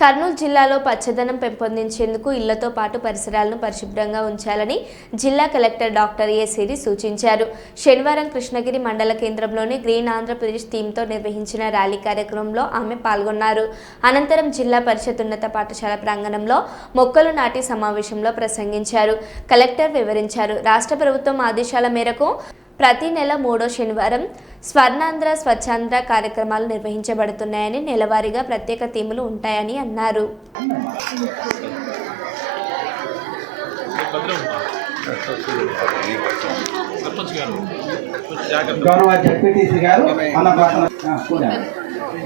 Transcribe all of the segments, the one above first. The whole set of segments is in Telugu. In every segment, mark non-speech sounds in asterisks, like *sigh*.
కర్నూలు జిల్లాలో పచ్చదనం పెంపొందించేందుకు ఇళ్ళతో పాటు పరిసరాలను పరిశుభ్రంగా ఉంచాలని జిల్లా కలెక్టర్ డాక్టర్ ఏ సిరి సూచించారు. శనివారం కృష్ణగిరి మండల కేంద్రంలోని గ్రీన్ ఆంధ్రప్రదేశ్ థీమ్తో నిర్వహించిన ర్యాలీ కార్యక్రమంలో ఆమె పాల్గొన్నారు. అనంతరం జిల్లా పరిషత్ ఉన్నత పాఠశాల ప్రాంగణంలో మొక్కలు నాటి సమావేశంలో ప్రసంగించారు. కలెక్టర్ వివరించారు. రాష్ట్ర ప్రభుత్వం ఆదేశాల మేరకు ప్రతి నెల మూడో శనివారం స్వర్ణాంధ్ర స్వచ్ఛాంధ్ర కార్యక్రమాలు నిర్వహించబడుతున్నాయని నెలవారీగా ప్రత్యేక థీములు ఉంటాయని అన్నారు. గౌరవ జడ్పీటీసీ గారు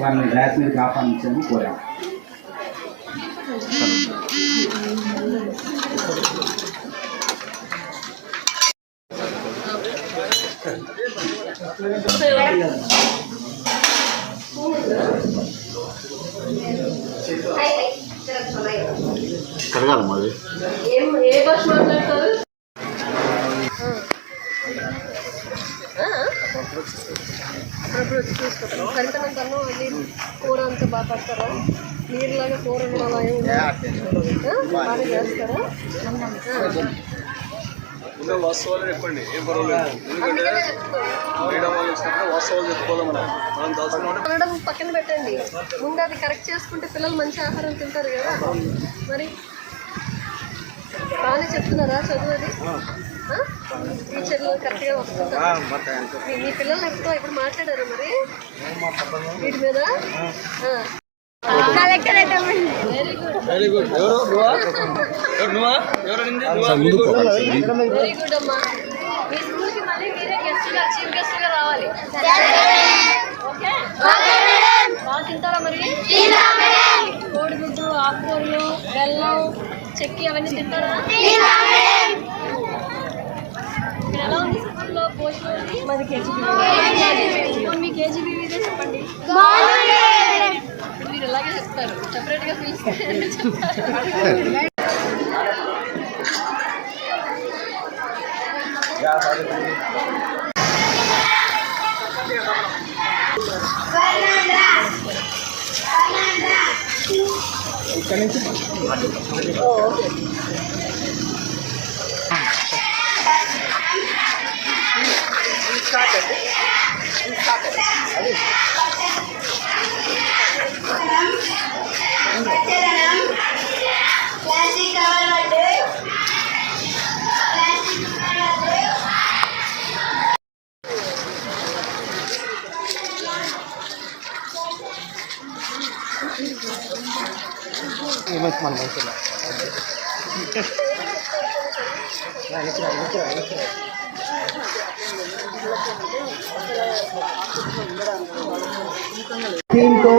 వారిని కడగాలి మరి అప్పుడప్పుడు వచ్చి చూసుకుంటాం కరితనం కన్నా వెళ్ళి కూర అంతా బాగా పడతారా నీరులాగా కూర ఉండడం అలా ఏమి ఉండదు. ఆ? బాగా చేస్తారా ఉన్న వాస్తవాలు చెప్పండి ఏం పర్వాలేదు. ఎందుకంటే అందుకనే చెప్తున్నాను. మేడం వాళ్ళు వచ్చినప్పుడు వాస్తవాలు చెప్పుకోవాలి మనం. మనం దాచుకున్నాం అనడం పక్కన పెట్టండి. ముందు అది కరెక్ట్ చేసుకుంటే పిల్లలు మంచి ఆహారం తింటారు కదా. మరి బాగానే చెప్తున్నారా చదువు అది? టీచర్లు కరెక్ట్గా వస్తుంటారా మీ- పిల్లలు ఎప్పుడో ఇప్పుడు మాట్లాడారు మరి? వీటి మీద? వెరీ గుడ్ వెరీ గుడ్ ఎవరు? నువ్వా? ఎవరు నువ్వా? ఎవరు అడిగింది? నువ్వా? వెరీ గుడ్ అమ్మా. మీ స్కూల్కి మళ్ళీ మీరే గెస్ట్గా చీఫ్ గెస్ట్గా రావాలి. ఓకే. బాగా తింటారా మరి? కోడిగుడ్డు ఆకుకూరలు బెల్లం చెక్కి అవన్నీ తింటారా? ఎలా ఉంది స్కూల్లో భోజనం అది? మాది కేజీబీ మీ కేజీబీ ఇదే చెప్పండి. సెపరేట్గా పిలిస్తే చెప్తారు ప్లాస్టిక్ థీమ్తో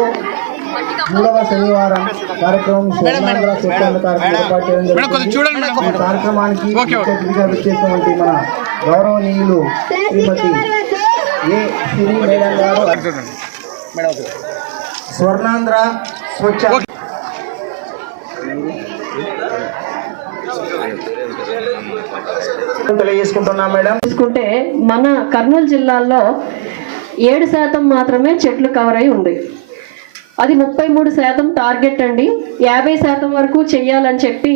మూడవ శనివారం కార్యక్రమం ఏర్పాటు చేయడం కార్యక్రమానికి అతిథిగా వచ్చేసినటువంటి మన గౌరవనీయులు శ్రీమతి ఏ సిరి మేడం గారు స్వర్ణాంధ్ర స్వచ్ఛ తెలియజేసుకుంటున్నాం మేడం. చూసుకుంటే మన కర్నూలు జిల్లాలో ఏడు శాతం మాత్రమే చెట్లు కవర్ అయి ఉంది. అది ముప్పై మూడు శాతం టార్గెట్ అండి. యాభై శాతం వరకు చెయ్యాలని చెప్పి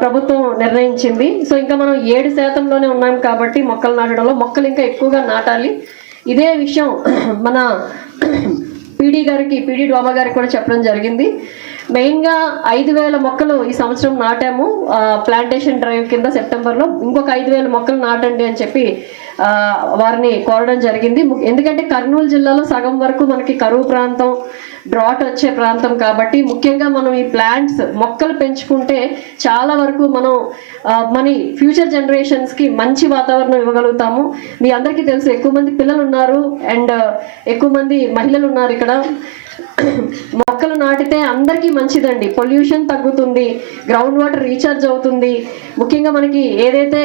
ప్రభుత్వం నిర్ణయించింది. సో ఇంకా మనం ఏడు శాతంలోనే ఉన్నాం కాబట్టి మొక్కలు నాటడంలో మొక్కలు ఇంకా ఎక్కువగా నాటాలి. ఇదే విషయం మన *clears throat* పీడీ గారికి పీడీ డోమా గారికి కూడా చెప్పడం జరిగింది. మెయిన్గా ఐదు వేల మొక్కలు ఈ సంవత్సరం నాటాము. ప్లాంటేషన్ డ్రైవ్ కింద సెప్టెంబర్లో ఇంకొక ఐదు వేల మొక్కలు నాటండి అని చెప్పి వారిని కోరడం జరిగింది. ఎందుకంటే కర్నూలు జిల్లాలో సగం వరకు మనకి కరువు ప్రాంతం డ్రాట్ వచ్చే ప్రాంతం కాబట్టి ముఖ్యంగా మనం ఈ ప్లాంట్స్ మొక్కలు పెంచుకుంటే చాలా వరకు మనం మన ఫ్యూచర్ జనరేషన్స్కి మంచి వాతావరణం ఇవ్వగలుగుతాము. మీ అందరికీ తెలుసు ఎక్కువ మంది పిల్లలు ఉన్నారు అండ్ ఎక్కువ మంది మహిళలు ఉన్నారు ఇక్కడ. మొక్కలు నాటితే అందరికీ మంచిదండి. పొల్యూషన్ తగ్గుతుంది గ్రౌండ్ వాటర్ రీఛార్జ్ అవుతుంది. ముఖ్యంగా మనకి ఏదైతే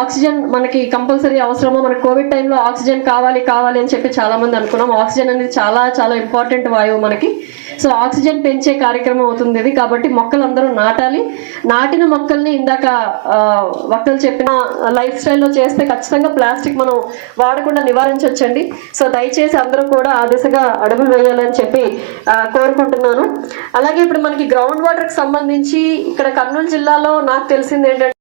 ఆక్సిజన్ మనకి కంపల్సరీ అవసరమో మనకి కోవిడ్ టైంలో ఆక్సిజన్ కావాలి కావాలి అని చెప్పి చాలామంది అనుకున్నాం. ఆక్సిజన్ అనేది చాలా చాలా ఇంపార్టెంట్ వాయువు మనకి. సో ఆక్సిజన్ పెంచే కార్యక్రమం అవుతుంది ఇది. కాబట్టి మొక్కలు అందరూ నాటాలి. నాటిన మొక్కల్ని ఇందాక ఆ, వక్తలు చెప్పిన లైఫ్ స్టైల్లో చేస్తే ఖచ్చితంగా ప్లాస్టిక్ మనం వాడకుండా నివారించవచ్చండి. సో దయచేసి అందరూ కూడా ఆ దిశగా అడుగులు వేయాలని చెప్పి కోరుకుంటున్నాను. అలాగే ఇప్పుడు మనకి గ్రౌండ్ వాటర్కి సంబంధించి ఇక్కడ కర్నూలు జిల్లాలో నాకు తెలిసింది ఏంటంటే